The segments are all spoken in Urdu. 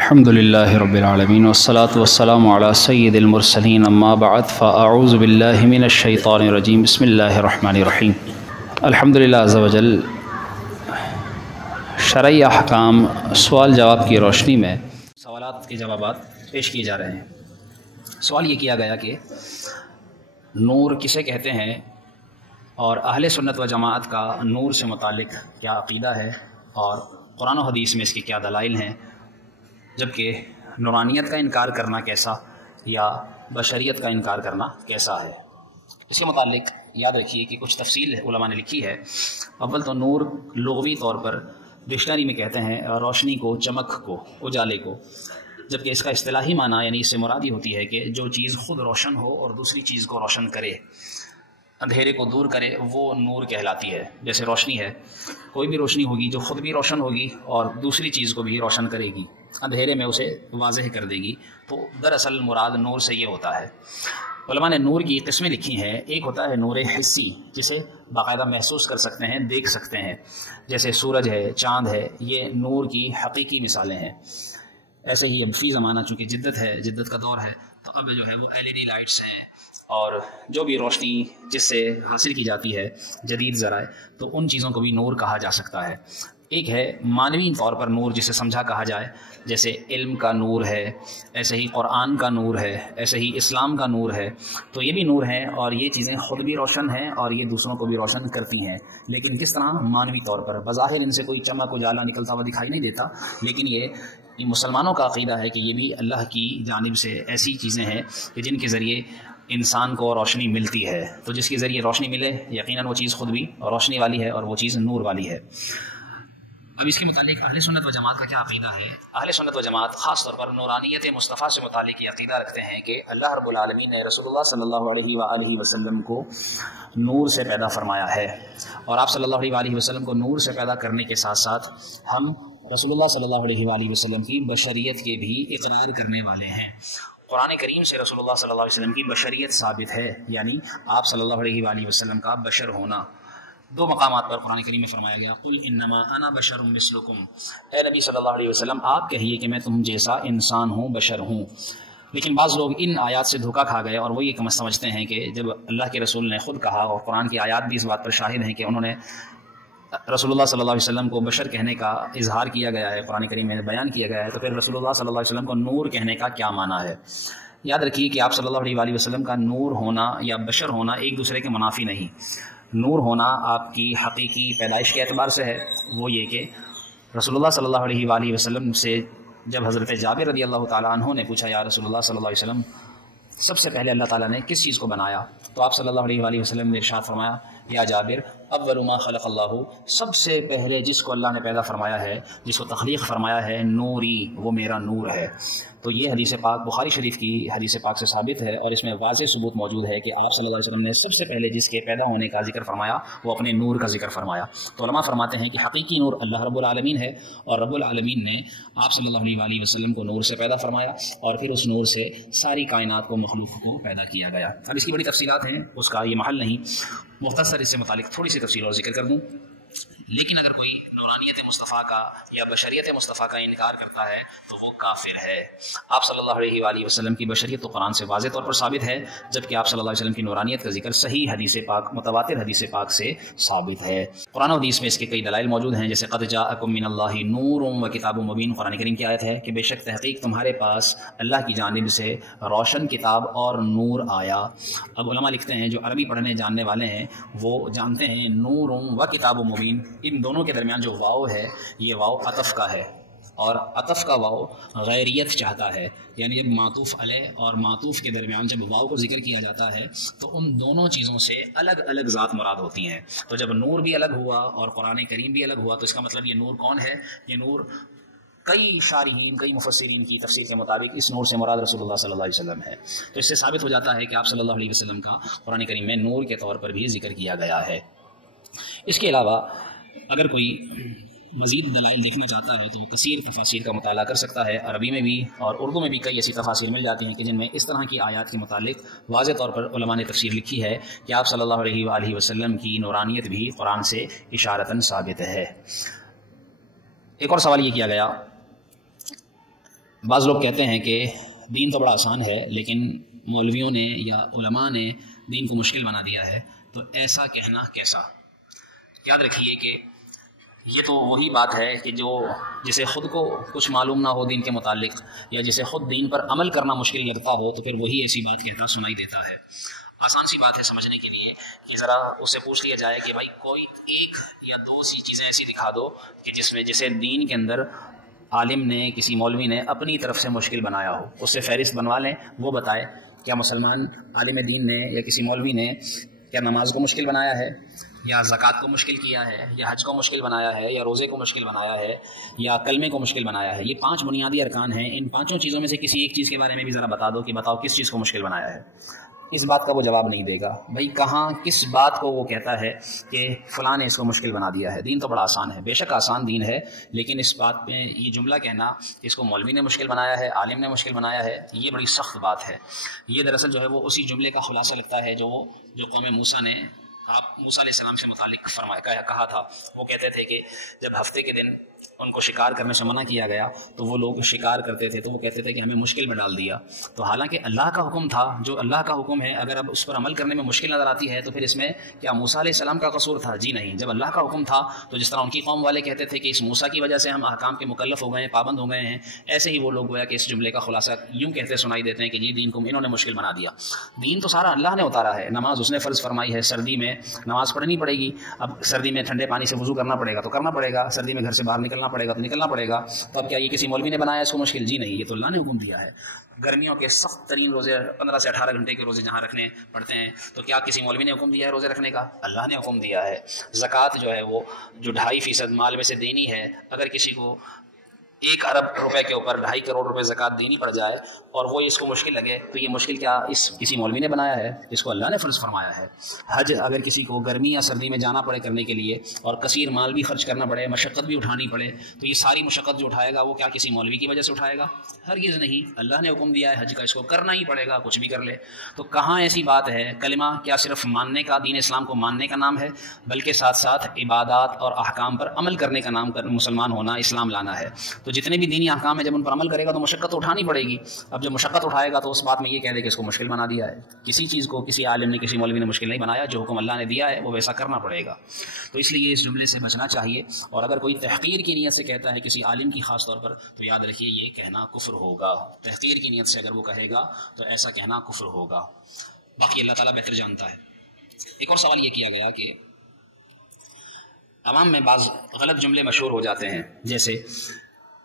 الحمدللہ رب العالمین والصلاة والسلام علی سید المرسلین اما بعد فاعوذ باللہ من الشیطان الرجیم بسم اللہ الرحمن الرحیم۔ الحمدللہ عز وجل شرعی احکام سوال جواب کی روشنی میں سوالات کے جوابات پیش کیے جا رہے ہیں۔ سوال یہ کیا گیا کہ نور کسے کہتے ہیں اور اہل سنت و جماعت کا نور سے متعلق کیا عقیدہ ہے اور قرآن و حدیث میں اس کے کیا دلائل ہیں، جبکہ نورانیت کا انکار کرنا کیسا یا بشریت کا انکار کرنا کیسا ہے۔ اس کے متعلق یاد رکھیے کہ کچھ تفصیل علماء نے لکھی ہے۔ اول تو نور لغوی طور پر ڈکشنری میں کہتے ہیں روشنی کو، چمک کو، اجالے کو، جبکہ اس کا اصطلاحی معنی یعنی اس سے مراد یہ ہوتی ہے کہ جو چیز خود روشن ہو اور دوسری چیز کو روشن کرے، اندھیرے کو دور کرے، وہ نور کہلاتی ہے۔ جیسے روشنی ہے، کوئی بھی روشنی ہوگی جو خود بھی روشن ہوگی اور دوسری چیز کو بھی روشن کرے گی، اندھیرے میں اسے واضح کر دے گی، تو دراصل مراد نور سے یہ ہوتا ہے۔ علماء نے نور کی قسمیں لکھی ہیں۔ ایک ہوتا ہے نور حسی، جسے باقاعدہ محسوس کر سکتے ہیں، دیکھ سکتے ہیں، جیسے سورج ہے، چاند ہے، یہ نور کی حقیقی مثالیں ہیں۔ ایسے ہی اب فی زمانہ چونکہ جدت ہے، جدت کا دور ہے، تو اب جو ہے وہ LED لائٹس ہیں اور جو بھی روشنی جس سے حاصل کی جاتی ہے جدید ذرائع، تو ان چیزوں کو بھی نور کہا جا سکتا ہے۔ ایک ہے معنوی طور پر نور، جسے سمجھا کہا جائے، جیسے علم کا نور ہے، ایسے ہی قرآن کا نور ہے، ایسے ہی اسلام کا نور ہے، تو یہ بھی نور ہیں اور یہ چیزیں خود بھی روشن ہیں اور یہ دوسروں کو بھی روشن کرتی ہیں۔ لیکن کس طرح؟ معنوی طور پر۔ بظاہر ان سے کوئی چمک اجالا نکلتا ہوا دکھائی نہیں دیتا، لیکن یہ مسلمانوں کا عقیدہ ہے کہ یہ بھی اللہ کی جانب سے ایسی چیزیں ہیں کہ جن کے ذریعے انسان کو روشنی ملتی ہے۔ تو جس کے ذریعے روشنی ملے، یقیناً وہ چیز خود بھی روشنی والی ہے اور وہ چیز نور والی ہے۔ اب اس کے متعلق اہل سنت و جماعت کا کیا عقیدہ ہے؟ اہل سنت و جماعت خاص طور پر نورانیت مصطفیٰ سے متعلق یہ عقیدہ رکھتے ہیں کہ اللہ رب العالمین نے رسول اللہ صلی اللہ علیہ وآلہ وسلم کو نور سے پیدا فرمایا ہے، اور آپ صلی اللہ علیہ وآلہ وسلم کو نور سے پیدا کرنے کے ساتھ ساتھ ہم رسول اللہ صلی اللہ علیہ وآلہ وسلم کی بشریت کے بھی اقرار کرنے والے ہیں۔ قرآن کریم سے رسول اللہ صلی اللہ علیہ وسلم کی بشریت ثابت ہے، یعنی آپ صلی اللہ علیہ وآلہ وسلم کا بشر ہونا۔ دو مقامات پر قرآن کریم میں فرمایا گیا، قل انما انا بشر مثلکم، اے نبی صلی اللہ علیہ وسلم آپ کہیے کہ میں تم جیسا انسان ہوں، بشر ہوں۔ لیکن بعض لوگ ان آیات سے دھوکہ کھا گئے اور وہ یہ سمجھتے ہیں کہ جب اللہ کے رسول نے خود کہا، اور قرآن کی آیات بھی اس بات پر شاہد ہیں کہ انہوں نے رسول اللہ صلی اللہ علیہ وسلم کو بشر کہنے کا اظہار کیا گیا ہے، قرآن کریم میں بیان کیا گیا ہے، تو پھر رسول اللہ صلی اللہ علیہ وسلم کو نور کہنے کا کیا معنی ہے؟ یاد رکھیے کہ آپ صلی اللہ علیہ وآلہ وسلم کا نور ہونا یا بشر ہونا ایک دوسرے کے منافی نہیں۔ نور ہونا آپ کی حقیقی پیدائش کے اعتبار سے ہے، وہ یہ کہ رسول اللہ صلی اللہ علیہ وآلہ وسلم سے جب حضرت جابر رضی اللہ تعالیٰ عنہ نے پوچھا، یا رسول اللہ صلی اللہ علیہ وسلم سب سے پہلے اللہ تعالیٰ نے کس چیز کو بنایا؟ تو آپ صلی اللہ علیہ وآلہ وسلم نے ارشاد فرمایا، یا جابر اول ما خلق اللہ، سب سے پہلے جس کو اللہ نے پیدا فرمایا ہے، جس کو تخلیق فرمایا ہے، نوری، وہ میرا نور ہے۔ تو یہ حدیث پاک بخاری شریف کی حدیث پاک سے ثابت ہے، اور اس میں واضح ثبوت موجود ہے کہ آپ صلی اللہ علیہ وسلم نے سب سے پہلے جس کے پیدا ہونے کا ذکر فرمایا وہ اپنے نور کا ذکر فرمایا۔ تو علماء فرماتے ہیں کہ حقیقی نور اللہ رب العالمین ہے، اور رب العالمین نے آپ صلی اللہ علیہ وسلم کو نور سے پیدا فرمایا، اور پھر اس نور سے ساری کائنات کو، مخلوق کو پیدا کیا گیا۔ اب اس کی بڑی تفصیلات ہیں، اس کا یہ محل نہیں، مختصر اس سے متعلق تھوڑی سی تفصیل اور ذکر کر دوں۔ لیکن اگر کوئی نورانیت مصطفیٰ کا یا بشریت مصطفیٰ کا انکار کرتا ہے تو وہ کافر ہے۔ آپ صلی اللہ علیہ وآلہ وسلم کی بشریت تو قرآن سے واضح طور پر ثابت ہے، جبکہ آپ صلی اللہ علیہ وسلم کی نورانیت کا ذکر صحیح حدیث پاک، متواتر حدیث پاک سے ثابت ہے۔ قرآن و حدیث میں اس کے کئی دلائل موجود ہیں، جیسے قد جاءکم من اللہ نور و کتاب مبین، قرآن کریم کی آیت ہے کہ بے شک تحقیق تمہارے پاس اللہ کی جانب سے روشن کتاب اور نور آیا۔ اب علماء لکھتے ہیں، جو عربی پڑھنے جاننے والے ہیں وہ جانتے ہیں نور و کتاب مبین، ان دونوں کے درمیان جو واو ہے، یہ واو عطف کا ہے، اور عطف کا واو غیریت چاہتا ہے، یعنی جب معطوف علیہ اور معطوف کے درمیان جب واو کو ذکر کیا جاتا ہے تو ان دونوں چیزوں سے الگ الگ ذات مراد ہوتی ہیں۔ تو جب نور بھی الگ ہوا اور قرآن کریم بھی الگ ہوا تو اس کا مطلب یہ نور کون ہے؟ یہ نور کئی شارحین، کئی مفسرین کی تفسیر کے مطابق اس نور سے مراد رسول اللہ صلی اللہ علیہ وسلم ہے۔ تو اس سے ثابت ہو جاتا ہے کہ آپ صلی اللہ علیہ وسلم کا قرآن کریم میں نور کے طور پر بھی ذکر کیا گیا ہے۔ اس کے علاوہ اگر کوئی مزید دلائل دیکھنا چاہتا ہے تو وہ کثیر تفاسیر کا مطالعہ کر سکتا ہے، عربی میں بھی اور اردو میں بھی کئی ایسی تفاسیر مل جاتی ہیں کہ جن میں اس طرح کی آیات کے متعلق واضح طور پر علماء نے تفسیر لکھی ہے کہ آپ صلی اللہ علیہ وآلہ وسلم کی نورانیت بھی قرآن سے اشارتاً ثابت ہے۔ ایک اور سوال یہ کیا گیا بعض لوگ کہتے ہیں کہ دین تو بڑا آسان ہے لیکن مولویوں نے یا علماء نے دین کو مشکل بنا دیا ہے، تو ایسا کہنا کیسا؟ یاد رکھیے کہ یہ تو وہی بات ہے کہ جسے خود کو کچھ معلوم نہ ہو دین کے متعلق، یا جسے خود دین پر عمل کرنا مشکل لگتا ہو، تو پھر وہی ایسی بات کہتا سنائی دیتا ہے۔ آسان سی بات ہے سمجھنے کے لیے کہ ذرا اس سے پوچھ لیا جائے کہ بھائی کوئی ایک یا دو سی چیزیں ایسی دکھا دو کہ جسے دین کے اندر عالم نے، کسی مولوی نے اپنی طرف سے مشکل بنایا ہو، اس سے فہرست بنوا لیں، وہ بتائے کیا مسلمان عالم دین نے یا کسی مولوی نے کیا نماز کو مشکل بنایا ہے، یا زکوٰۃ کو مشکل کیا ہے، یا حج کو مشکل بنایا ہے، یا روزے کو مشکل بنایا ہے، یا کلمے کو مشکل بنایا ہے؟ یہ 5 بنیادی ارکان ہیں، ان 5 چیزوں میں سے کسی ایک چیز کے بارے میں بھی ذرا بتا دو کہ بتاؤ کس چیز کو مشکل بنایا ہے۔ اس بات کا وہ جواب نہیں دے گا۔ بھائی کہاں کس بات کو وہ کہتا ہے کہ فلاں نے اس کو مشکل بنا دیا ہے؟ دین تو بڑا آسان ہے، بے شک آسان دین ہے، لیکن اس بات میں یہ جملہ کہنا کہ اس کو مولوی نے مشکل بنایا ہے، عالم نے مشکل بنایا ہے، یہ بڑی سخت بات ہے۔ یہ دراصل جو ہے وہ اسی جملے کا خلاصہ لگتا ہے جو قوم موسیٰ نے موسیٰ علیہ السلام سے متعلق کہا تھا۔ وہ کہتے تھے کہ جب ہفتے کے دن ان کو شکار کرنے سے منع کیا گیا تو وہ لوگ شکار کرتے تھے، تو وہ کہتے تھے کہ ہمیں مشکل میں ڈال دیا۔ تو حالانکہ اللہ کا حکم تھا، جو اللہ کا حکم ہے اگر اب اس پر عمل کرنے میں مشکل نظر آتی ہے تو پھر اس میں کیا موسیٰ علیہ السلام کا قصور تھا؟ جی نہیں، جب اللہ کا حکم تھا تو جس طرح ان کی قوم والے کہتے تھے کہ اس موسیٰ کی وجہ سے ہم احکام کے مکلف ہو گئے ہیں، پابند ہو گئے ہیں، ایسے ہی وہ لوگ گویا کہ اس جملے کا خلاصہ یوں کہتے سنائی دیتے ہیں کہ جی دین کو انہوں نے مشکل بنا دیا۔ دین تو سارا اللہ نے اتارا ہے، نماز اس نے فرض فرمائی ہے، سردی میں نماز پڑھنی پڑے گی، اب سردی میں ٹھنڈے پانی سے وضو کرنا پڑے گا تو کرنا پڑے گا، سردی میں گھر سے باہر نکلنا پڑے گا تو نکلنا پڑے گا، تو اب کیا یہ کسی مولوی نے بنایا اس کو مشکل؟ جی نہیں، یہ تو اللہ نے حکم دیا ہے۔ گرمیوں کے سخت ترین روزے 15 سے 18 گھنٹے کے روزے جہاں رکھنے پڑتے ہیں تو کیا کسی مولوی نے حکم دیا ہے روزے رکھنے کا؟ اللہ نے حکم دیا ہے۔ زکوٰۃ جو ہے وہ جو 2.5% مال میں سے دینی ہے، اگر کسی کو 1 ارب روپے کے اوپر 2.5 کروڑ روپے زکوٰۃ دینی پڑ جائے اور وہ اس کو مشکل لگے تو یہ مشکل کیا کسی مولوی نے بنایا ہے؟ اس کو اللہ نے فرض فرمایا ہے۔ حج اگر کسی کو گرمی یا سردی میں جانا پڑے کرنے کے لیے اور کثیر مال بھی خرچ کرنا پڑے، مشقت بھی اٹھانی پڑے، تو یہ ساری مشقت جو اٹھائے گا وہ کیا کسی مولوی کی وجہ سے اٹھائے گا؟ ہرگز نہیں، اللہ نے حکم دیا ہے حج کا، اس کو کرنا ہی پڑے گا کچھ بھی کر لے۔ تو کہاں ایسی بات ہے؟ کلمہ کیا صرف ماننے کا، دین اسلام کو ماننے کا نام ہے، بلکہ ساتھ ساتھ عبادات اور احکام پر عمل کرنے کا نام مسلمان ہونا، اسلام لانا ہے۔ تو جتنے بھی دینی احکام ہے جب ان پر عمل کرے گا تو مشقت اٹھانی پڑے گی۔ اب جب مشقت اٹھائے گا تو اس بات میں یہ کہہ دے کہ اس کو مشکل بنا دیا ہے۔ کسی چیز کو کسی عالم نے، کسی مولوی نے مشکل نہیں بنایا، جو حکم اللہ نے دیا ہے وہ ویسا کرنا پڑے گا۔ تو اس لیے اس جملے سے بچنا چاہیے، اور اگر کوئی تحقیر کی نیت سے کہتا ہے کسی عالم کی خاص طور پر تو یاد رکھیے یہ کہنا کفر ہوگا۔ تحقیر کی نیت سے اگر وہ کہے گا تو ایسا کہنا کفر ہوگا۔ باقی اللہ تعالیٰ بہتر جانتا ہے۔ ایک اور سوال یہ کیا گیا کہ عوام میں بعض غلط جملے مشہور ہو جاتے ہیں، جیسے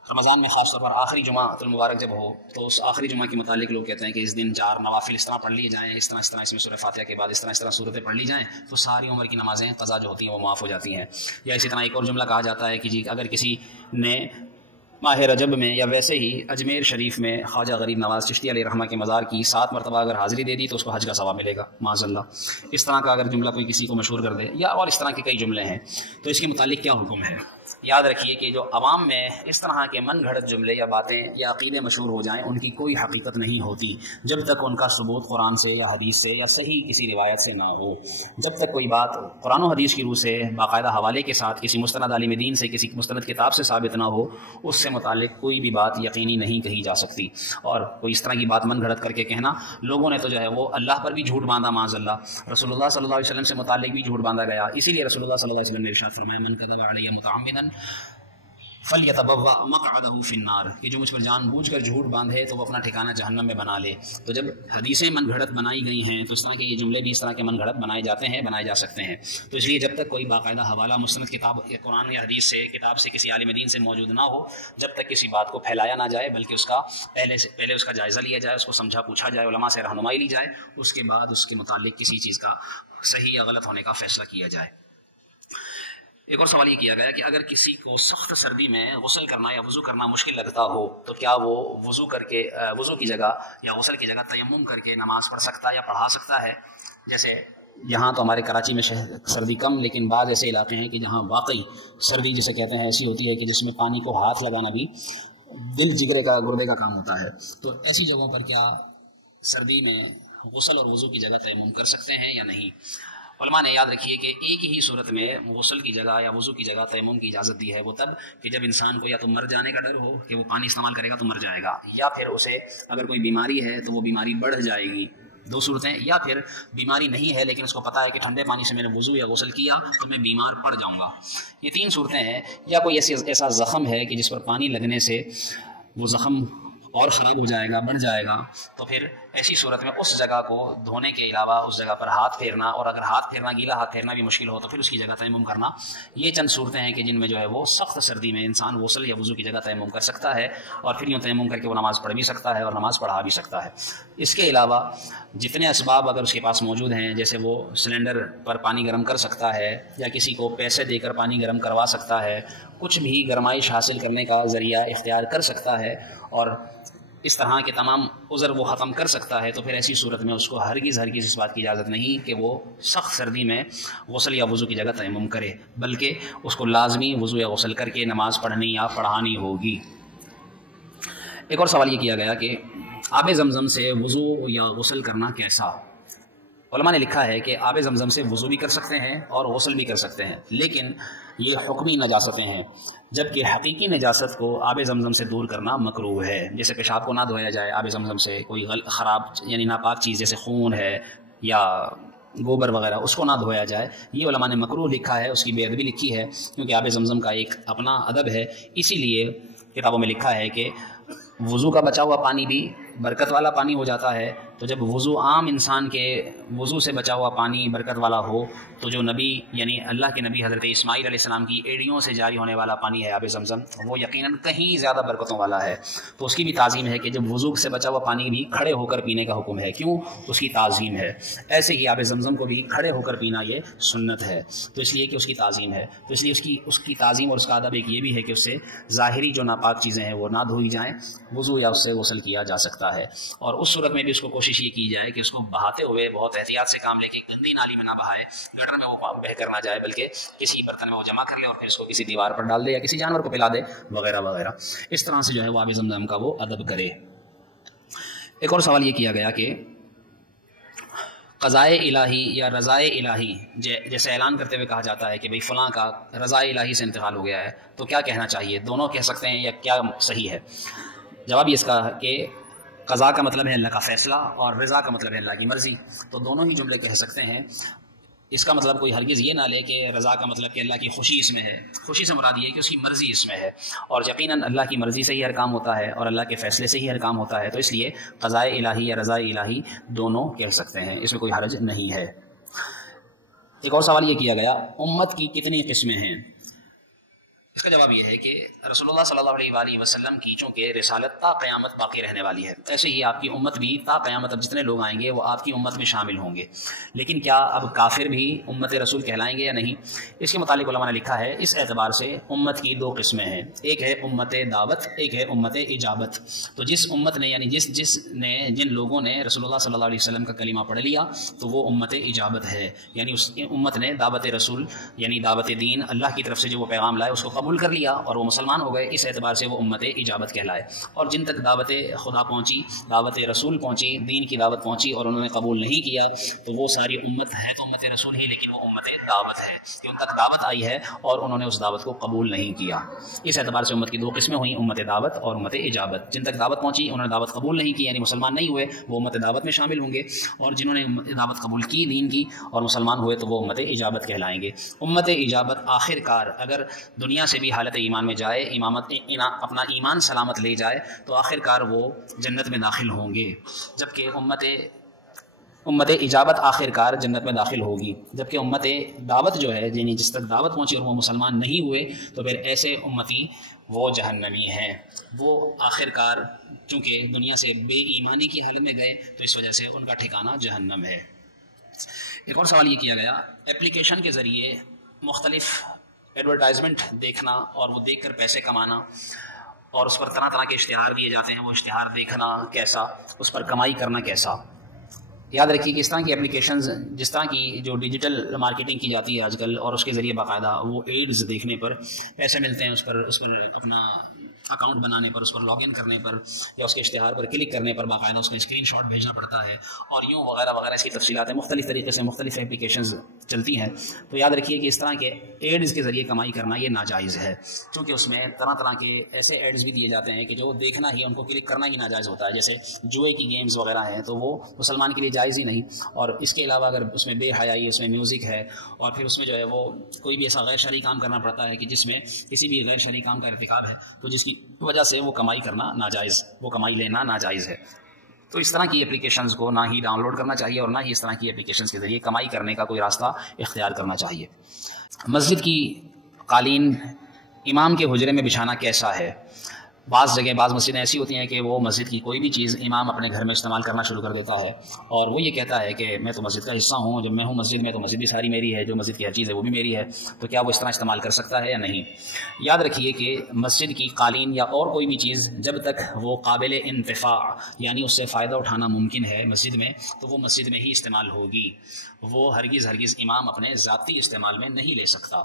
رمضان میں خاص طور پر آخری جمعہ المبارک جب ہو تو اس آخری جمعہ کے متعلق لوگ کہتے ہیں کہ اس دن 4 نوافل اس طرح پڑھ لیے جائیں، اس طرح اس میں سورہ فاتحہ کے بعد اس طرح صورتیں پڑھ لی جائیں تو ساری عمر کی نمازیں قضا جو ہوتی ہیں وہ معاف ہو جاتی ہیں۔ یا اسی طرح ایک اور جملہ کہا جاتا ہے کہ جی اگر کسی نے ماہ رجب میں یا ویسے ہی اجمیر شریف میں خواجہ غریب نواز چشتی علیہ رحمہ کے مزار کی 7 مرتبہ اگر حاضری دے دی تو اس کو حج کا ثواب ملے گا، معاذ اللہ۔ اس طرح کا اگر جملہ کوئی کسی کو مشہور کر دے، یا اور اس طرح کے کئی جملے ہیں، تو اس کے متعلق کیا حکم ہے؟ یاد رکھیے کہ جو عوام میں اس طرح کے من گھڑت جملے یا باتیں یا عقیدے مشہور ہو جائیں ان کی کوئی حقیقت نہیں ہوتی جب تک ان کا ثبوت قرآن سے یا حدیث سے یا صحیح کسی روایت سے نہ ہو۔ جب تک کوئی بات قرآن و حدیث کی روح سے باقاعدہ حوالے کے ساتھ کسی مستند عالم دین سے، کسی مستند کتاب سے ثابت نہ ہو، اس سے متعلق کوئی بھی بات یقینی نہیں کہی جا سکتی۔ اور کوئی اس طرح کی بات من گھڑت کر کے کہنا، لوگوں نے تو جو ہے وہ اللہ پر بھی جھوٹ باندھا، معاذ اللہ، رسول اللہ صلی اللہ علیہ وسلم سے متعلق بھی جھوٹ باندھا گیا۔ اسی لیے رسول اللہ صلی اللہ علیہ وسلم نے ارشاد فرمایا من کذب علی متعمدا فلیتبوأ مقعدہ فی النار، کہ جو مجھ پر جان بوجھ کر جھوٹ باندھے تو وہ اپنا ٹھکانہ جہنم میں بنا لے۔ تو جب حدیثیں من گھڑت بنائی گئی ہیں تو اس طرح کے یہ جملے بھی اس طرح کے من گھڑت بنائے جاتے ہیں، بنائے جا سکتے ہیں۔ تو اس لیے جب تک کوئی باقاعدہ حوالہ مستند کتاب یا قرآن یا حدیث سے، کتاب سے، کسی عالم دین سے موجود نہ ہو، جب تک کسی بات کو پھیلایا نہ جائے بلکہ اس کا پہلے اس کا جائزہ لیا جائے، اس کو سمجھا پوچھا جائے، علماء سے رہنمائی لی جائے، اس کے بعد اس کے متعلق کسی چیز کا صحیح یا غلط ہونے کا فیصلہ کیا جائے۔ ایک اور سوال یہ کیا گیا کہ اگر کسی کو سخت سردی میں غسل کرنا یا وضو کرنا مشکل لگتا ہو تو کیا وہ وضو کی جگہ یا غسل کی جگہ تیمم کر کے نماز پڑھ سکتا یا پڑھا سکتا ہے؟ جیسے یہاں تو ہمارے کراچی میں سردی کم، لیکن بعض ایسے علاقے ہیں کہ جہاں واقعی سردی جسے کہتے ہیں ایسی ہوتی ہے کہ جس میں پانی کو ہاتھ لگانا بھی دل جگرے کا گردے کا کام ہوتا ہے۔ تو ایسی جگہوں پر کیا سردی میں غسل اور وضو کی جگہ تیمم کر سکتے ہیں یا نہیں؟ علماء نے یاد رکھیے کہ ایک ہی صورت میں غسل کی جگہ یا وضو کی جگہ تیمم کی اجازت دی ہے، وہ تب کہ جب انسان کو یا تو مر جانے کا ڈر ہو کہ وہ پانی استعمال کرے گا تو مر جائے گا، یا پھر اسے اگر کوئی بیماری ہے تو وہ بیماری بڑھ جائے گی، دو صورتیں، یا پھر بیماری نہیں ہے لیکن اس کو پتہ ہے کہ ٹھنڈے پانی سے میں نے وضو یا غسل کیا تو میں بیمار پڑ جاؤں گا، یہ تین صورتیں ہیں، یا کوئی ایسا زخم ہے کہ جس پر پانی لگنے سے وہ زخم اور خراب ہو جائے گا، بڑھ جائے گا، تو پھر ایسی صورت میں اس جگہ کو دھونے کے علاوہ اس جگہ پر ہاتھ پھیرنا، اور اگر ہاتھ پھیرنا گیلا ہاتھ پھیرنا بھی مشکل ہو تو پھر اس کی جگہ تیمم کرنا، یہ چند صورتیں ہیں کہ جن میں جو ہے وہ سخت سردی میں انسان غسل یا وضو کی جگہ تیمم کر سکتا ہے، اور پھر یوں تیمم کر کے وہ نماز پڑھ بھی سکتا ہے اور نماز پڑھا بھی سکتا ہے۔ اس کے علاوہ جتنے اسباب اگر اس کے پاس موجود ہیں، جیسے وہ سلنڈر پر پانی گرم کر سکتا ہے، یا کسی کو پیسے دے کر پانی گرم کروا سکتا ہے، کچھ بھی گرمائش حاصل کرنے کا ذریعہ اختیار کر سکتا ہے، اور اس طرح کے تمام عذر وہ ختم کر سکتا ہے، تو پھر ایسی صورت میں اس کو ہرگز اس بات کی اجازت نہیں کہ وہ سخت سردی میں غسل یا وضو کی جگہ تیمم کرے، بلکہ اس کو لازمی وضو یا غسل کر کے نماز پڑھنی یا پڑھانی ہوگی۔ ایک اور سوال یہ کیا گیا کہ آب زمزم سے وضو یا غسل کرنا کیسا؟ علماء نے لکھا ہے کہ آب زمزم سے وضو بھی کر سکتے ہیں اور غسل بھی کر سکتے ہیں، لیکن یہ حکمی نجاستیں ہیں، جبکہ حقیقی نجاست کو آب زمزم سے دور کرنا مکروہ ہے، جیسے پیشاب کو نہ دھویا جائے آب زمزم سے، کوئی خراب یعنی ناپاک چیز جیسے خون ہے یا گوبر وغیرہ اس کو نہ دھویا جائے، یہ علماء نے مکروہ لکھا ہے، اس کی بے ادبی لکھی ہے، کیونکہ آب زمزم کا ایک اپنا ادب ہے، اسی لیے کتابوں میں لکھا ہے کہ وضو کا بچا ہوا پانی بھی برکت والا پانی ہو جاتا ہے، تو جب وضو عام انسان کے وضو سے بچا ہوا پانی برکت والا ہو، تو جو نبی یعنی اللہ کے نبی حضرت اسماعیل علیہ السلام کی ایڑیوں سے جاری ہونے والا پانی ہے آب زمزم، وہ یقیناً کہیں زیادہ برکتوں والا ہے، تو اس کی بھی تعظیم ہے کہ جب وضو سے بچا ہوا پانی بھی کھڑے ہو کر پینے کا حکم ہے، کیوں؟ اس کی تعظیم ہے، ایسے ہی آب زمزم کو بھی کھڑے ہو کر پینا یہ سنت ہے، تو اس لیے کہ اس کی تعظیم ہے، تو اس لیے اس کی تعظیم اور اس کا ادب ایک یہ بھی ہے کہ اس سے ظاہری جو ناپاک چیزیں ہیں وہ نہ دھوئی جائیں، وضو یا اس سے غسل کیا جا سکتا ہے، اور اس صورت میں بھی اس کو کوشش یہ کی جائے کہ اس کو بہاتے ہوئے بہت احتیاط سے کام لے کے گندی نالی میں نہ بہائے، گٹر میں وہ بہہ کر نہ جائے، بلکہ کسی برتن میں وہ جمع کر لے اور پھر اس کو کسی دیوار پر ڈال دے یا کسی جانور کو پلا دے وغیرہ وغیرہ، اس طرح سے جو ہے وہ آب زمزم کا وہ ادب کرے۔ ایک اور سوال یہ کیا گیا کہ قضائے الہی یا رضائے الہی، جیسے اعلان کرتے ہوئے کہا جاتا ہے کہ بھئی فلاں کا رضائے الہی سے انتقال ہو گیا ہے، تو کیا کہنا چاہیے؟ دونوں کہہ سکتے ہیں یا کیا صحیح ہے؟ جواب یہ اس کا کہ قضاء کا مطلب ہے اللہ کا فیصلہ اور رضا کا مطلب ہے اللہ کی مرضی، تو دونوں ہی جملے کہہ سکتے ہیں، اس کا مطلب کوئی ہرگز یہ نہ لے کہ رضا کا مطلب کہ اللہ کی خوشی اس میں ہے، خوشی سے مراد یہ ہے کہ اس کی مرضی اس میں ہے، اور یقیناً اللہ کی مرضی سے ہی ہر کام ہوتا ہے اور اللہ کے فیصلے سے ہی ہر کام ہوتا ہے، تو اس لیے قضاء الہی یا رضا الہی دونوں کہہ سکتے ہیں، اس میں کوئی حرج نہیں ہے۔ ایک اور سوال یہ کیا گیا امت کی کتنی قسمیں ہیں؟ اس کا جواب یہ ہے کہ رسول اللہ صلی اللہ علیہ وآلہ وسلم کی چونکہ رسالت تا قیامت باقی رہنے والی ہے، ایسے ہی آپ کی امت بھی تا قیامت اب جتنے لوگ آئیں گے وہ آپ کی امت میں شامل ہوں گے، لیکن کیا اب کافر بھی امت رسول کہلائیں گے یا نہیں؟ اس کے متعلق علماء نے لکھا ہے اس اعتبار سے امت کی دو قسمیں ہیں، ایک ہے امت دعوت، ایک ہے امت اجابت، تو جس امت نے یعنی جن لوگوں نے رسول اللہ صلی اللہ علیہ وسلم کا کلمہ پڑھ لیا تو وہ امت اجابت ہے، یعنی اس امت نے دعوت رسول یعنی دعوت دین اللہ کی طرف سے جو وہ پیغام لائے اس کو قبول کر لیا اور وہ مسلمان ہو گئے، اس اعتبار سے وہ امت اجابت کہلائے، اور جن تک دعوت خدا پہنچی، دعوت رسول پہنچی، دین کی دعوت پہنچی اور انہوں نے قبول نہیں کیا تو وہ ساری امت ہے تو امت رسول ہی، لیکن وہ امت دعوت ہے کہ ان تک دعوت آئی ہے اور انہوں نے اس دعوت کو قبول نہیں کیا، اس اعتبار سے امت کی دو قسمیں ہوئیں، امت دعوت اور امت اجابت، جن تک دعوت پہنچی انہوں نے دعوت قبول نہیں کی یعنی مسلمان نہیں ہوئے وہ امت دعوت میں شامل ہوں گے، اور جنہوں نے دعوت قبول کی دین کی اور مسلمان ہوئے تو وہ امت اجابت کہلائیں گے۔ امت اجابت آخر کار اگر دنیا سے بھی حالت ایمان میں جائے، اپنا ایمان سلامت لے جائے تو آخر کار وہ جنت میں داخل ہوں گے، جبکہ امت اجابت آخر کار جنت میں داخل ہوگی، جبکہ امت دعوت جو ہے یعنی جس تک دعوت پہنچی اور وہ مسلمان نہیں ہوئے تو پھر ایسے امتی وہ جہنمی ہیں، وہ آخر کار چونکہ دنیا سے بے ایمانی کی حالت میں گئے تو اس وجہ سے ان کا ٹھکانہ جہنم ہے۔ ایک اور سوال یہ کیا گیا اپلیکیشن کے ذریعے مختلف ایڈورٹائزمنٹ دیکھنا اور وہ دیکھ کر پیسے کمانا اور اس پر طرح طرح کے اشتہار دیے جاتے ہیں، وہ اشتہار دیکھنا کیسا، اس پر کمائی کرنا کیسا؟ یاد رکھیے کہ اس طرح کی اپلیکیشنز جس طرح کی جو ڈیجیٹل مارکیٹنگ کی جاتی ہے آج کل اور اس کے ذریعے باقاعدہ وہ ایڈز دیکھنے پر پیسے ملتے ہیں، اس پر اپنا اکاؤنٹ بنانے پر، اس پر لاگ ان کرنے پر یا اس کے اشتہار پر کلک کرنے پر باقاعدہ اس کا اسکرین شاٹ بھیجنا پڑتا ہے، اور یوں وغیرہ وغیرہ اس کی تفصیلات ہیں، مختلف طریقے سے مختلف اپلیکیشنز چلتی ہیں۔ تو یاد رکھیے کہ اس طرح کے ایڈز کے ذریعے کمائی کرنا یہ ناجائز ہے، کیونکہ اس میں طرح طرح کے ایسے ایڈز بھی دیے جاتے ہیں کہ جو دیکھنا ہی، ان کو کلک کرنا ہی ناجائز ہوتا ہے، جیسے جوئے کی گیمز وغیرہ ہیں تو وہ مسلمان کے لیے جائز ہی نہیں، اور اس کے علاوہ اگر اس میں بے حیائی، اس میں میوزک ہے، اور پھر اس میں جو ہے وہ کوئی بھی ایسا غیر شرعی کام کرنا پڑتا ہے کہ جس میں کسی بھی غیر شرعی کام کا ارتکاب ہے، تو جس کی وجہ سے وہ کمائی کرنا ناجائز، وہ کمائی لینا ناجائز ہے۔ تو اس طرح کی اپلیکیشنز کو نہ ہی ڈاؤن لوڈ کرنا چاہیے اور نہ ہی اس طرح کی اپلیکیشنز کے ذریعے کمائی کرنے کا کوئی راستہ اختیار کرنا چاہیے۔ مسجد کی قالین امام کے حجرے میں بچھانا کیسا ہے؟ بعض جگہ بعض مسجدیں ایسی ہوتی ہیں کہ وہ مسجد کی کوئی بھی چیز امام اپنے گھر میں استعمال کرنا شروع کر دیتا ہے، اور وہ یہ کہتا ہے کہ میں تو مسجد کا حصہ ہوں، جب میں ہوں مسجد میں تو مسجد بھی ساری میری ہے، جو مسجد کی ہر چیز ہے وہ بھی میری ہے، تو کیا وہ اس طرح استعمال کر سکتا ہے یا نہیں؟ یاد رکھیے کہ مسجد کی قالین یا اور کوئی بھی چیز جب تک وہ قابل انتفاع یعنی اس سے فائدہ اٹھانا ممکن ہے مسجد میں، تو وہ مسجد میں ہی استعمال ہوگی، وہ ہرگز امام اپنے ذاتی استعمال میں نہیں لے سکتا۔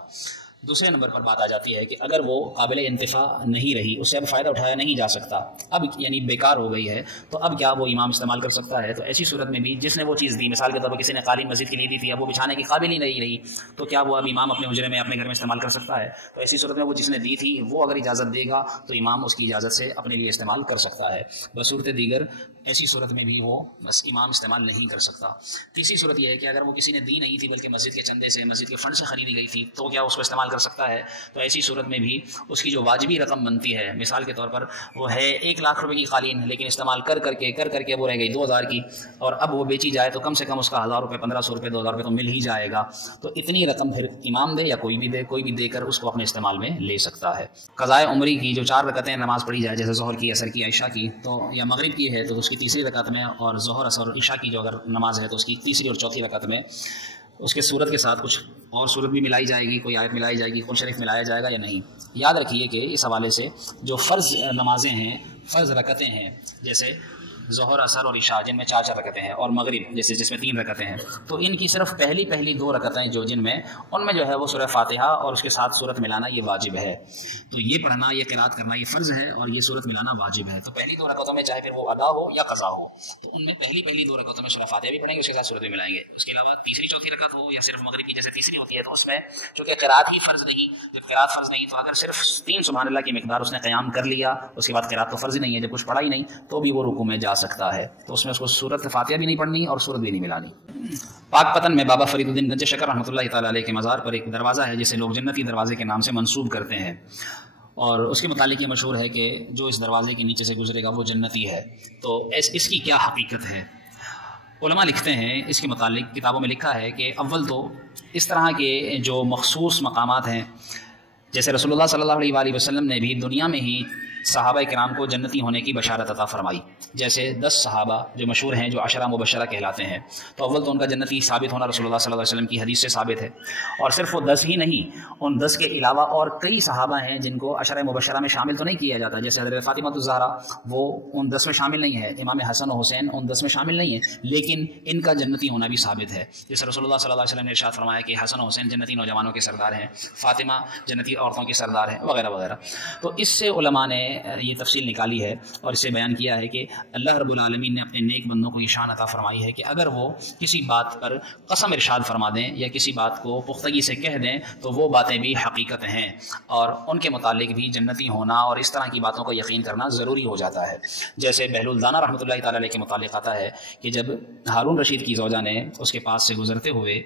دوسرے نمبر پر بات آ جاتی ہے کہ اگر وہ قابل انتفاع نہیں رہی، اس سے اب فائدہ اٹھایا نہیں جا سکتا، اب یعنی بیکار ہو گئی ہے، تو اب کیا وہ امام استعمال کر سکتا ہے؟ تو ایسی صورت میں بھی جس نے وہ چیز دی، مثال کے طور پر کسی نے قالین مسجد کے لیے دی تھی، اب وہ بچھانے کی قابل ہی نہیں رہی، تو کیا وہ اب امام اپنے حجرے میں اپنے گھر میں استعمال کر سکتا ہے؟ تو ایسی صورت میں وہ جس نے دی تھی وہ اگر اجازت دے گا تو امام اس کی اجازت سے اپنے لیے استعمال کر سکتا ہے، بصورت دیگر ایسی صورت میں بھی وہ بس امام استعمال نہیں کر سکتا۔ تیسری صورت یہ ہے کہ اگر وہ کسی نے دی نہیں تھی بلکہ مسجد کے چندے سے، مسجد کے فنڈ سے خریدی گئی تھی، تو کیا اس کو استعمال کر سکتا ہے؟ تو ایسی صورت میں بھی اس کی جو واجبی رقم بنتی ہے، مثال کے طور پر وہ ہے 1,00,000 روپے کی قالین، لیکن استعمال کر کر کے وہ رہ گئی 2,000 کی، اور اب وہ بیچی جائے تو کم سے کم اس کا 1,000 روپے، 1,500 روپے، 2,000 روپے تو مل ہی جائے گا، تو اتنی رقم پھر امام دے یا کوئی بھی دے کر اس کو اپنے استعمال میں لے سکتا ہے۔ قضائے عمری کی جو 4 رکعتیں نماز پڑھی جائے، جیسے ظہر کی، عصر کی، عشاء کی، تو یا مغرب کی ہے تو اس کی تیسری رکعت میں، اور ظہر، عصر اور عشاء کی جو اگر نماز ہے تو اس کی تیسری اور چوتھی رکعت میں اس کے صورت کے ساتھ کچھ اور صورت بھی ملائی جائے گی، کوئی آیت ملائی جائے گی، قرآن شریف ملایا جائے گا یا نہیں؟ یاد رکھیے کہ اس حوالے سے جو فرض نمازیں ہیں، فرض رکعتیں ہیں، جیسے ظہر، عصر اور عشاء جن میں 4 رکعتیں ہیں، اور مغرب جس میں 3 رکعتیں ہیں، تو ان کی صرف پہلی 2 رکعتیں جن میں ان میں جو ہے وہ سورہ فاتحہ اور اس کے ساتھ سورت ملانا یہ واجب ہے، تو یہ پڑھنا، یہ قرات کرنا یہ فرض ہے، اور یہ سورت ملانا واجب ہے۔ تو پہلی 2 رکعتوں میں چاہے پھر وہ ادا ہو یا قضا ہو، تو ان میں پہلی 2 رکعتوں میں سورہ فاتحہ بھی پڑھیں گے، اس کے ساتھ سورت بھی ملائیں گے۔ اس کے علاوہ تیسری چوتھی رکعت ہو یا صرف مغرب کی جیسے تیسری ہوتی ہے، تو اس میں چونکہ قرات ہی فرض نہیں، جب قرات فرض نہیں تو اگر صرف 3 سبحان اللہ کی مقدار اس نے قیام کر لیا، اس کے بعد قرات تو فرض ہی نہیں ہے، جب کچھ پڑھا ہی نہیں تو بھی وہ رکوع میں جا سکتا ہے، تو اس میں اس کو سورت فاتحہ بھی نہیں پڑھنی اور سورت بھی نہیں ملانی۔ پاک پتن میں بابا فرید الدین گنج شکر رحمۃ اللہ تعالیٰ علیہ کے مزار پر ایک دروازہ ہے جسے لوگ جنتی دروازے کے نام سے منسوب کرتے ہیں، اور اس کے متعلق یہ مشہور ہے کہ جو اس دروازے کے نیچے سے گزرے گا وہ جنتی ہے، تو اس کی کیا حقیقت ہے؟ علماء لکھتے ہیں اس کے متعلق، کتابوں میں لکھا ہے کہ اول تو اس طرح کے جو مخصوص مقامات ہیں، جیسے رسول اللہ صلی اللہ علیہ وآلہ وسلم نے بھی دنیا میں ہی صحابہ کرام کو جنتی ہونے کی بشارت عطا فرمائی، جیسے 10 صحابہ جو مشہور ہیں، جو عشرہ مبشرہ کہلاتے ہیں، تو اول تو ان کا جنتی ثابت ہونا رسول اللہ صلی اللہ علیہ وسلم کی حدیث سے ثابت ہے، اور صرف وہ 10 ہی نہیں، ان 10 کے علاوہ اور کئی صحابہ ہیں جن کو عشرہ مبشرہ میں شامل تو نہیں کیا جاتا، جیسے حضرت فاطمہ الزہرا، وہ ان 10 میں شامل نہیں ہے، امام حسن و حسین ان 10 میں شامل نہیں ہیں، لیکن ان کا جنتی ہونا بھی ثابت ہے، جیسے رسول اللہ صلی اللہ علیہ وسلم نے ارشاد فرمایا کہ حسن و حسین جنتی نوجوانوں کے سردار ہیں، فاطمہ جنتی عورتوں کے سردار ہیں، وغیرہ وغیرہ۔ تو اس سے علماء نے یہ تفصیل نکالی ہے اور اسے بیان کیا ہے کہ اللہ رب العالمین نے اپنے نیک بندوں کو یہ شان عطا فرمائی ہے کہ اگر وہ کسی بات پر قسم ارشاد فرما دیں یا کسی بات کو پختگی سے کہہ دیں تو وہ باتیں بھی حقیقت ہیں، اور ان کے متعلق بھی جنتی ہونا اور اس طرح کی باتوں کو یقین کرنا ضروری ہو جاتا ہے۔ جیسے بہلول دانا رحمۃ اللہ تعالیٰ علیہ کے متعلق آتا ہے کہ جب ہارون رشید کی زوجہ نے اس کے پاس سے گزرتے ہوئے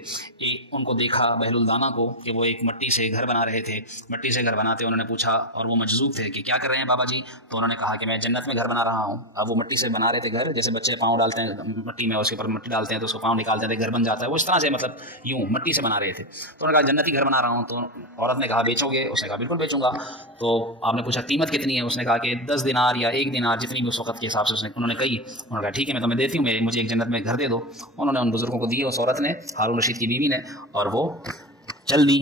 ان کو دیکھا، بہلول دانا کو، کہ وہ ایک مٹی سے گھر بنا رہے تھے، مٹی سے گھر بناتے انہوں نے پوچھا، اور وہ مجذوب تھے کہ کیا کر رہے ہیں بابا جی؟ تو انہوں نے کہا کہ میں جنت میں گھر بنا رہا ہوں۔ اب وہ مٹی سے بنا رہے تھے گھر، جیسے بچے پاؤں ڈالتے ہیں مٹی میں، اس کے اوپر مٹی ڈالتے ہیں تو اس کو پاؤں نکالتے ہیں، گھر بن جاتا ہے، وہ اس طرح سے مطلب یوں مٹی سے بنا رہے تھے۔ تو انہوں نے کہا جنتی گھر بنا رہا ہوں۔ تو عورت نے کہا بیچو گے؟ اس نے کہا بالکل بیچوں گا۔ تو آپ نے پوچھا قیمت کتنی ہے؟ اس نے کہا کہ 10 دینار یا 1 دینار، جتنی بھی اس وقت کے حساب سے انہوں نے کہی۔ انہوں نے کہا ٹھیک ہے میں تمہیں دیتی ہوں، مجھے ایک جنت میں گھر دے دو۔ انہوں نے ان بزرگوں کو دیے، اس عورت نے، ہارون رشید کی بیوی نے، اور وہ چل دی۔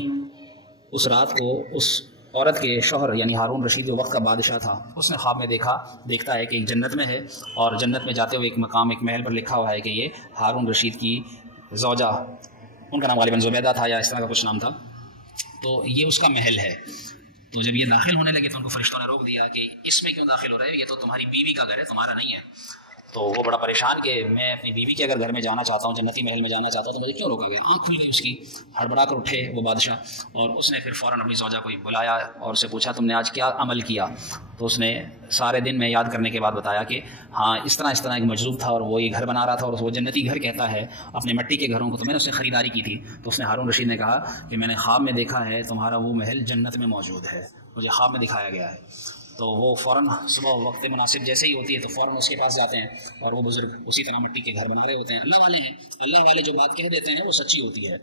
اس رات کو اس عورت کے شوہر یعنی ہارون رشید جو وقت کا بادشاہ تھا، اس نے خواب میں دیکھتا ہے کہ ایک جنت میں ہے، اور جنت میں جاتے ہوئے ایک مقام، ایک محل پر لکھا ہوا ہے کہ یہ ہارون رشید کی زوجہ، ان کا نام غالباً زبیدہ تھا یا اس طرح کا کچھ نام تھا، تو یہ اس کا محل ہے۔ تو جب یہ داخل ہونے لگے تو ان کو فرشتوں نے روک دیا کہ اس میں کیوں داخل ہو رہے ہیں، یہ تو تمہاری بیوی کا گھر ہے، تمہارا نہیں ہے۔ تو وہ بڑا پریشان کہ میں اپنی بیوی کے اگر گھر میں جانا چاہتا ہوں، جنتی محل میں جانا چاہتا ہوں، تو مجھے کیوں روکا گیا؟ آنکھ کھل گئی اس کی، ہڑبڑا کر اٹھے وہ بادشاہ، اور اس نے پھر فوراً اپنی زوجہ کو بلایا اور اسے پوچھا تم نے آج کیا عمل کیا؟ تو اس نے سارے دن میں یاد کرنے کے بعد بتایا کہ ہاں اس طرح ایک مجذوب تھا اور وہ یہ گھر بنا رہا تھا، اور وہ جنتی گھر کہتا ہے اپنے مٹی کے گھروں کو، تو میں نے اس سے خریداری کی تھی۔ تو اس نے ہارون رشید نے کہا کہ میں نے خواب میں دیکھا ہے تمہارا وہ محل جنت میں موجود ہے، مجھے خواب میں دکھایا گیا ہے۔ تو وہ فوراً صبح وقت مناسب جیسے ہی ہوتی ہے تو فوراً اس کے پاس جاتے ہیں، اور وہ بزرگ اسی طرح مٹی کے گھر بنا رہے ہوتے ہیں۔ اللہ والے ہیں، اللہ والے جو بات کہہ دیتے ہیں وہ سچی ہوتی ہے۔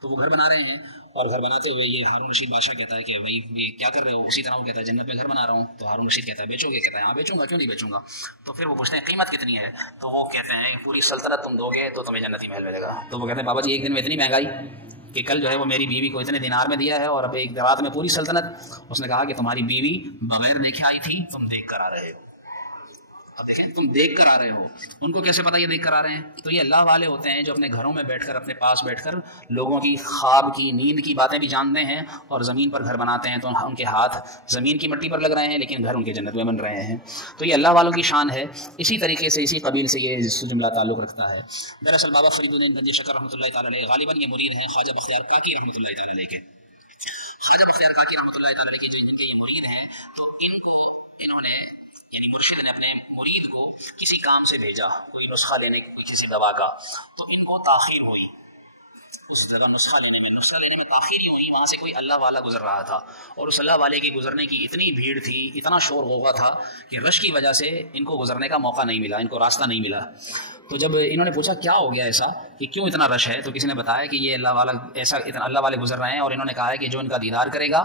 تو وہ گھر بنا رہے ہیں، اور گھر بناتے ہوئے یہ ہارون رشید بادشاہ کہتا ہے کہ بھائی یہ کیا کر رہے ہو؟ اسی طرح وہ کہتا ہے جنت میں گھر بنا رہا ہوں۔ تو ہارون رشید کہتا ہے بیچو گے؟ کہتا ہے ہاں بیچوں گا، کیوں نہیں بیچوں گا؟ تو پھر وہ پوچھتے ہیں قیمت کتنی ہے؟ تو وہ کہتے ہیں پوری سلطنت تم دو گے تو تمہیں جنتی محل ملے گا۔ تو وہ کہتے ہیں بابا جی ایک دن میں اتنی مہنگائی کہ کل جو ہے وہ میری بیوی کو اتنے دینار میں دیا ہے، اور اب ایک رات میں پوری سلطنت۔ اس نے کہا کہ تمہاری بیوی بغیر دیکھے آئی تھی، تم دیکھ کر آ رہے ہو۔ اب دیکھیں تم دیکھ کر آ رہے ہو، ان کو کیسے پتا یہ دیکھ کر آ رہے ہیں؟ تو یہ اللہ والے ہوتے ہیں جو اپنے گھروں میں بیٹھ کر، اپنے پاس بیٹھ کر لوگوں کی خواب کی، نیند کی باتیں بھی جانتے ہیں، اور زمین پر گھر بناتے ہیں تو ان کے ہاتھ زمین کی مٹی پر لگ رہے ہیں لیکن گھر ان کے جنت میں بن رہے ہیں۔ تو یہ اللہ والوں کی شان ہے۔ اسی طریقے سے اسی قبیل سے یہ جملہ تعلق رکھتا ہے۔ دراصل بابا فرید الدین گنج شکر رحمۃ اللہ تعالیٰ علیہ غالباً یہ مرید ہیں خواجہ بختیار کاکی رحمۃ اللہ تعالیٰ علیہ کے۔ خواجہ بختیار کاکی رحمۃ اللہ تعالیٰ علیہ کے جن کے یہ مرید ہیں، تو ان کو انہوں نے یعنی مرشد نے اپنے مرید کو کسی کام سے بھیجا، کوئی نسخہ لینے، کسی دوا کا، تو ان کو تاخیر ہوئی اس طرح نسخہ لینے میں تاخیر ہی ہوئی۔ وہاں سے کوئی اللہ والا گزر رہا تھا، اور اس اللہ والے کے گزرنے کی اتنی بھیڑ تھی، اتنا شور غوغا تھا کہ رش کی وجہ سے ان کو گزرنے کا موقع نہیں ملا، ان کو راستہ نہیں ملا۔ تو جب انہوں نے پوچھا کیا ہو گیا ایسا کہ کیوں اتنا رش ہے، تو کسی نے بتایا کہ یہ اللہ والا ایسا اتنا اللہ والے گزر رہے ہیں، اور انہوں نے کہا ہے کہ جو ان کا دیدار کرے گا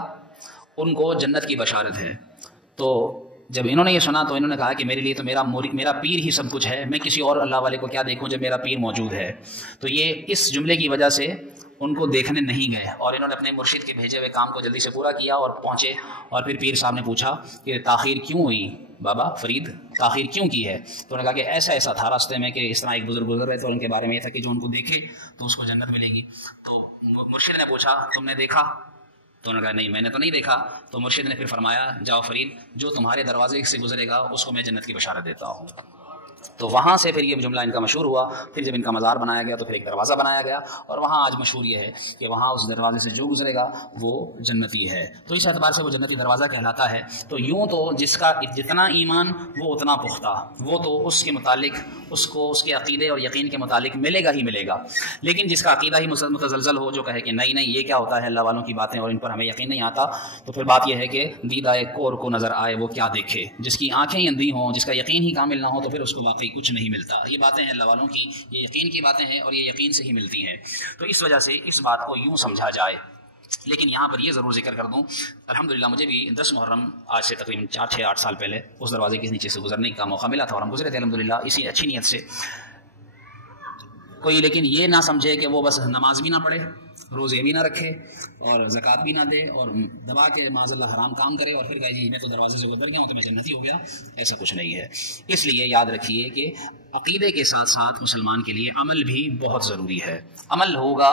ان کو جنت کی بشارت ہے۔ تو جب انہوں نے یہ سنا تو انہوں نے کہا کہ میرے لیے تو میرا پیر ہی سب کچھ ہے، میں کسی اور اللہ والے کو کیا دیکھوں جب میرا پیر موجود ہے۔ تو یہ اس جملے کی وجہ سے ان کو دیکھنے نہیں گئے، اور انہوں نے اپنے مرشد کے بھیجے ہوئے کام کو جلدی سے پورا کیا اور پہنچے۔ اور پھر پیر صاحب نے پوچھا کہ تاخیر کیوں ہوئی بابا فرید، تاخیر کیوں کی ہے؟ تو انہوں نے کہا کہ ایسا تھا راستے میں کہ اس طرح ایک بزرگ گزر رہے تھے، اور ان کے بارے میں یہ تھا کہ جو ان کو دیکھے تو اس کو جنت ملے گی۔ تو مرشد نے پوچھا تم نے دیکھا؟ تو انہوں نے کہا نہیں میں نے تو نہیں دیکھا۔ تو مرشد نے پھر فرمایا جاؤ فرید، جو تمہارے دروازے سے گزرے گا اس کو میں جنت کی بشارت دیتا ہوں۔ تو وہاں سے پھر یہ جملہ ان کا مشہور ہوا۔ پھر جب ان کا مزار بنایا گیا تو پھر ایک دروازہ بنایا گیا، اور وہاں آج مشہور یہ ہے کہ وہاں اس دروازے سے جو گزرے گا وہ جنتی ہے۔ تو اس اعتبار سے وہ جنتی دروازہ کہلاتا ہے۔ تو یوں تو جس کا جتنا ایمان وہ اتنا پختہ، وہ تو اس کے متعلق اس کو اس کے عقیدے اور یقین کے متعلق ملے گا ہی ملے گا۔ لیکن جس کا عقیدہ ہی متزلزل ہو، جو کہے کہ نہیں یہ کیا ہوتا ہے اللہ والوں کی باتیں اور ان پر ہمیں یقین نہیں آتا، تو پھر بات یہ ہے کہ دیدہ کور کو نظر آئے وہ کیا دیکھے۔ جس کی آنکھیں اندھی ہوں، جس کا یقین ہی کامل نہ ہو، تو پھر اس کو واقعی کچھ نہیں ملتا۔ یہ باتیں ہیں اللہ والوں کی، یہ یقین کی باتیں ہیں، اور یہ یقین سے ہی ملتی ہیں۔ تو اس وجہ سے اس بات کو یوں سمجھا جائے۔ لیکن یہاں پر یہ ضرور ذکر کر دوں، الحمدللہ مجھے بھی 10 محرم آج سے تقریباً 4-6-8 سال پہلے اس دروازے کے نیچے سے گزرنے کا موقع ملا تھا، اور ہم گزرے تھے الحمدللہ اسی اچھی نیت سے۔ کوئی لیکن یہ نہ سمجھے کہ وہ بس نماز بھی نہ پڑھے، روزے بھی نہ رکھے، اور زکوٰۃ بھی نہ دے، اور دبا کے معاذ اللہ حرام کام کرے، اور پھر کہے جی میں تو دروازے سے گزر گیا ہوں تو میں جنتی ہو گیا۔ ایسا کچھ نہیں ہے۔ اس لیے یاد رکھیے کہ عقیدے کے ساتھ ساتھ مسلمان کے لیے عمل بھی بہت ضروری ہے۔ عمل ہوگا،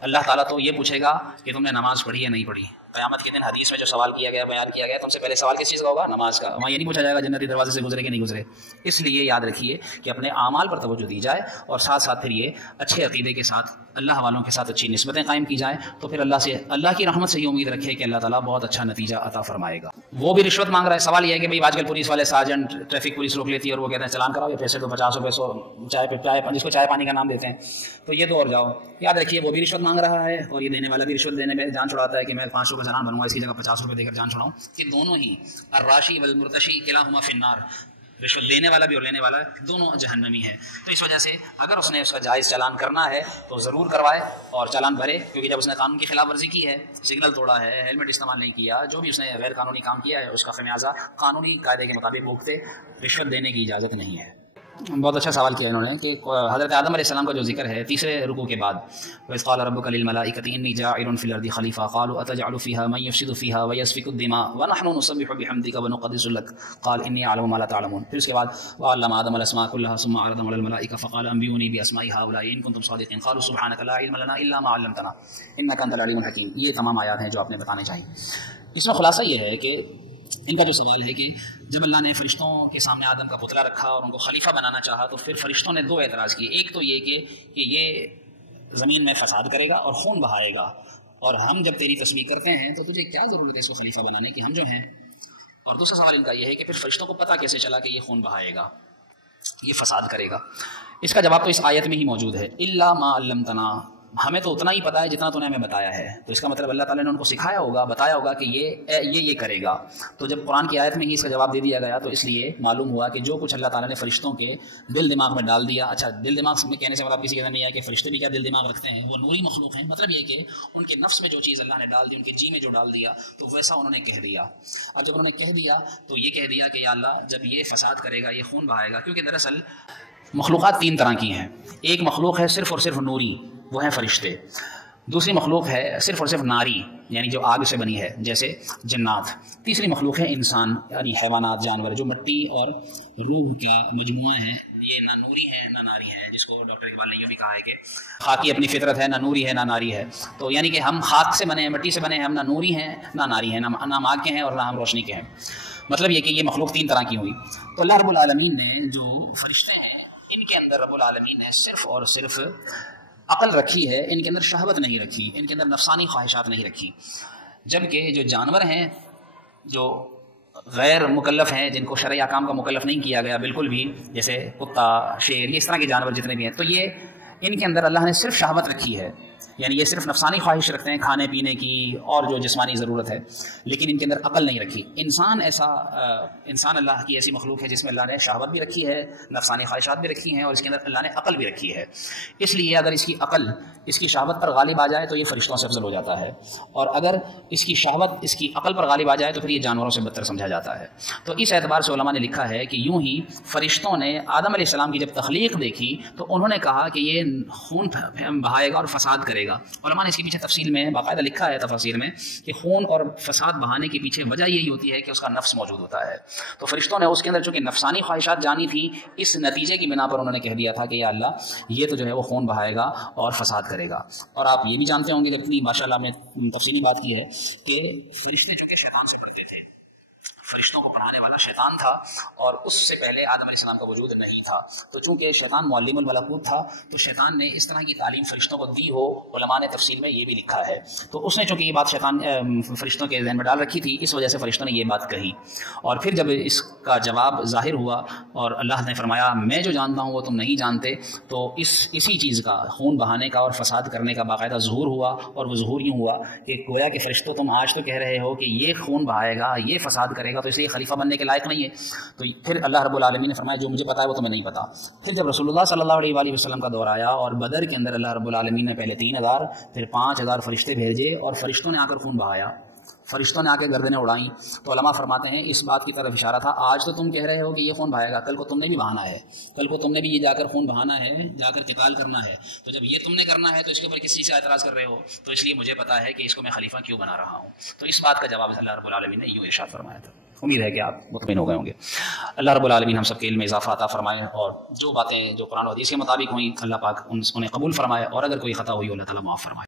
اللہ تعالیٰ تو یہ پوچھے گا کہ تم نے نماز پڑھی یا نہیں پڑھی۔ قیامت کے دن حدیث میں جو سوال کیا گیا، بیان کیا گیا، تم سے پہلے سوال کس چیز کا ہوگا؟ نماز کا۔ وہاں یہ نہیں پوچھا جائے گا جنتی دروازے سے گزرے کہ نہیں گزرے۔ اس لیے یاد رکھیے کہ اپنے اعمال پر توجہ دی جائے، اور ساتھ ساتھ پھر یہ اچھے عقیدے کے ساتھ اللہ والوں کے ساتھ اچھی نسبتیں قائم کی جائیں، تو پھر اللہ کی رحمت سے یہ امید رکھے کہ اللہ تعالیٰ بہت اچھا نتیجہ عطا فرمائے گا۔ وہ بھی رشوت مانگ رہا ہے۔ سوال یہ ہے کہ بھائی آج کل پولیس والے سارجنٹ، ٹریفک پولیس روک لیتی ہے اور وہ کہتے ہیں چلان کراؤ، یہ پیسے تو 50 روپے چائے جس کو چائے پانی کا نام دیتے ہیں، تو یہ تو اور جاؤ۔ یاد رکھیے وہ بھی رشوت مانگ رہا ہے، اور یہ دینے والا بھی رشوت دینے میں جان چھڑاتا ہے کہ میں 5 روپے چلان بنوں گا، اس کی جگہ 50 روپے دے کر جان چھڑاؤں، کہ دونوں ہی الراشی والمرتشی کلاہما فی النار، رشوت دینے والا بھی اور لینے والا دونوں جہنمی ہے۔ تو اس وجہ سے اگر اس نے اس کا جائز چالان کرنا ہے تو ضرور کروائے اور چالان بھرے، کیونکہ جب اس نے قانون کی خلاف ورزی کی ہے، سگنل توڑا ہے، ہیلمٹ استعمال نہیں کیا، جو بھی اس نے غیر قانونی کام کیا ہے، اس کا خمیازہ قانونی قاعدے کے مطابق بھگتے۔ رشوت دینے کی اجازت نہیں ہے۔ بہت اچھا سوال کیا انہوں نے کہ حضرت آدم علیہ السلام کا جو ذکر ہے تیسرے رکوع کے بعد، وَإِذْ قَالَ رَبُّكَ لِلْمَلَائِكَةِ إِنِّي جَاعِلٌ فِي الْأَرْضِ خَلِيفَةً قَالُوا أَتَجْعَلُ فِيهَا مَن يُفْسِدُ فِيهَا وَيَسْفِكُ الدِّمَاءَ وَنَحْنُ نُسَبِّحُ بِحَمْدِكَ وَنُقَدِّسُ لَكَ قَالَ إِنِّي أَعْلَمُ مَا لَا تَعْلَمُونَ۔ پھر اس کے بعد وَعَلَّمَ آدَمَ الْأَسْمَاءَ كُلَّهَا ثُمَّ عَرَضَهُمْ عَلَى الْمَلَائِكَةِ فَقَالَ أَنبِئُونِي بِأَسْمَاءِ هَؤُلَاءِ إِن كُنتُمْ صَادِقِينَ قَالُوا سُبْحَانَكَ لَا عِلْمَ لَنَا إِلَّا مَا عَلَّمْتَنَا إِنَّكَ أَنتَ الْعَلِيمُ الْحَكِيمُ۔ یہ تمام آیات ہیں جو آپ نے بتانے چاہیے۔ اس میں خلاصہ یہ ہے کہ ان کا جو سوال ہے کہ جب اللہ نے فرشتوں کے سامنے آدم کا پتلا رکھا اور ان کو خلیفہ بنانا چاہا تو پھر فرشتوں نے دو اعتراض کیے۔ ایک تو یہ کہ یہ زمین میں فساد کرے گا اور خون بہائے گا، اور ہم جب تیری تسبیح کرتے ہیں تو تجھے کیا ضرورت ہے اس کو خلیفہ بنانے کی، ہم جو ہیں۔ اور دوسرا سوال ان کا یہ ہے کہ پھر فرشتوں کو پتہ کیسے چلا کہ یہ خون بہائے گا، یہ فساد کرے گا۔ اس کا جواب تو اس آیت میں ہی موجود ہے، الا ما علمتنا، ہمیں تو اتنا ہی پتہ ہے جتنا تو نے ہمیں بتایا ہے۔ تو اس کا مطلب اللہ تعالیٰ نے ان کو سکھایا ہوگا، بتایا ہوگا کہ یہ کرے گا۔ تو جب قرآن کی آیت میں ہی اس کا جواب دے دیا گیا تو اس لیے معلوم ہوا کہ جو کچھ اللہ تعالیٰ نے فرشتوں کے دل دماغ میں ڈال دیا، اچھا دل دماغ میں کہنے سے مطلب کسی کا نہیں ہے کہ فرشتے بھی کیا دل دماغ رکھتے ہیں، وہ نوری مخلوق ہیں، مطلب یہ کہ ان کے نفس میں جو چیز اللہ نے ڈال دی، ان کے جی میں جو ڈال دیا تو ویسا انہوں نے کہہ دیا۔ اب جب انہوں نے کہہ دیا تو یہ کہہ دیا کہ یا اللہ جب یہ فساد کرے گا، یہ خون بہائے گا، کیونکہ دراصل مخلوقات تین طرح کی ہیں۔ ایک مخلوق ہے صرف اور صرف نوری، وہ ہیں فرشتے۔ دوسری مخلوق ہے صرف اور صرف ناری، یعنی جو آگ سے بنی ہے جیسے جنات۔ تیسری مخلوق ہے انسان، یعنی حیوانات، جانور جو مٹی اور روح کا مجموعہ ہے، یہ نہ نوری ہے نہ ناری ہے، جس کو ڈاکٹر اقبال نے یہ بھی کہا ہے کہ خاکی اپنی فطرت ہے، نہ نوری ہے نہ ناری ہے۔ تو یعنی کہ ہم خاک سے بنے ہیں، مٹی سے بنے ہیں، ہم نہ نوری ہیں نہ ناری ہیں، نہ ہم آگ کے ہیں اور نہ ہم روشنی کے ہیں۔ مطلب یہ کہ یہ مخلوق تین طرح کی ہوئی۔ تو اللہ رب العالمین نے جو فرشتے ہیں ان کے اندر رب العالمین نے صرف اور صرف عقل رکھی ہے، ان کے اندر شہوت نہیں رکھی، ان کے اندر نفسانی خواہشات نہیں رکھی۔ جبکہ جو جانور ہیں، جو غیر مکلف ہیں، جن کو شرعی احکام کا مکلف نہیں کیا گیا بالکل بھی، جیسے کتا، شیر، یہ اس طرح کے جانور جتنے بھی ہیں، تو یہ ان کے اندر اللہ نے صرف شہوت رکھی ہے، یعنی یہ صرف نفسانی خواہش رکھتے ہیں کھانے پینے کی اور جو جسمانی ضرورت ہے، لیکن ان کے اندر عقل نہیں رکھی۔ انسان اللہ کی ایسی مخلوق ہے جس میں اللہ نے شہوت بھی رکھی ہے، نفسانی خواہشات بھی رکھی ہیں، اور اس کے اندر اللہ نے عقل بھی رکھی ہے۔ اس لیے اگر اس کی عقل اس کی شہوت پر غالب آ جائے تو یہ فرشتوں سے افضل ہو جاتا ہے، اور اگر اس کی شہوت اس کی عقل پر غالب آ جائے تو پھر یہ جانوروں سے بدتر سمجھا جاتا ہے۔ تو اس اعتبار سے علماء نے لکھا ہے کہ یوں ہی فرشتوں نے آدم علیہ السلام کی جب تخلیق دیکھی تو انہوں نے کہا کہ یہ خون بہائے گا اور فساد کرے گا۔ علماء نے اس کے پیچھے تفصیل میں باقاعدہ لکھا ہے تفاسیر میں کہ خون اور فساد بہانے کے پیچھے وجہ یہی ہوتی ہے کہ اس کا نفس موجود ہوتا ہے۔ تو فرشتوں نے اس کے اندر چونکہ نفسانی خواہشات جانی تھی، اس نتیجے کی بنا پر انہوں نے کہہ دیا تھا کہ یا اللہ یہ تو جو ہے وہ خون بہائے گا اور فساد کرے گا۔ اور آپ یہ بھی جانتے ہوں گے کہ اتنی ماشاء اللہ نے تفصیلی بات کی ہے کہ فرشتے چونکہ شیطان سے ڈرتے تھے، فرشتوں کو پڑھانے والا شیطان تھا، اور اس سے پہلے آدم علیہ السلام کا وجود نہیں تھا۔ تو چونکہ شیطان معلم الملکوت تھا تو شیطان نے اس طرح کی تعلیم فرشتوں کو دی ہو، علماء نے تفصیل میں یہ بھی لکھا ہے۔ تو اس نے چونکہ یہ بات فرشتوں کے ذہن میں ڈال رکھی تھی، اس وجہ سے فرشتوں نے یہ بات کہی۔ اور پھر جب اس کا جواب ظاہر ہوا اور اللہ نے فرمایا میں جو جانتا ہوں وہ تم نہیں جانتے، تو اسی چیز کا خون بہانے کا اور فساد کرنے کا باقاعدہ ظہور ہوا۔ اور وہ ظہور یوں ہوا کہ گویا کہ فرشتوں تم آج تو کہہ رہے ہو کہ یہ خون بہائے گا، یہ فساد کرے گا، تو اس لیے خلیفہ بننے کے لائق نہیں ہے۔ تو پھر اللہ رب العالمین نے فرمایا جو مجھے پتا ہے وہ تمہیں نہیں پتا۔ پھر جب رسول اللہ صلی اللہ علیہ وآلہ وسلم کا دور آیا اور بدر کے اندر اللہ رب العالمین نے پہلے 3000 پھر 5000 فرشتے بھیجے اور فرشتوں نے آ کر خون بہایا، فرشتوں نے آ کے گردنیں اڑائیں، تو علماء فرماتے ہیں اس بات کی طرف اشارہ تھا آج تو تم کہہ رہے ہو کہ یہ خون بہائے گا، کل کو تم نے بھی بہانا ہے، کل کو تم نے بھی یہ جا کر خون بہانا ہے، جا کر قتال کرنا ہے۔ تو جب یہ تم نے کرنا ہے تو اس کے اوپر کسی سے اعتراض کر رہے ہو، تو اس لیے مجھے پتا ہے کہ اس کو میں خلیفہ کیوں بنا رہا ہوں۔ تو اس بات کا جواب اللہ رب العالمین نے یوں ارشاد فرمایا تھا۔ امید ہے کہ آپ مطمئن ہو گئے ہوں گے۔ اللہ رب العالمین ہم سب کے علم میں اضافہ عطا فرمائے، اور جو باتیں جو قرآن و حدیث کے مطابق ہوئیں اللہ پاک انہیں قبول فرمائے، اور اگر کوئی خطا ہوئی اللہ تعالیٰ معاف فرمائے۔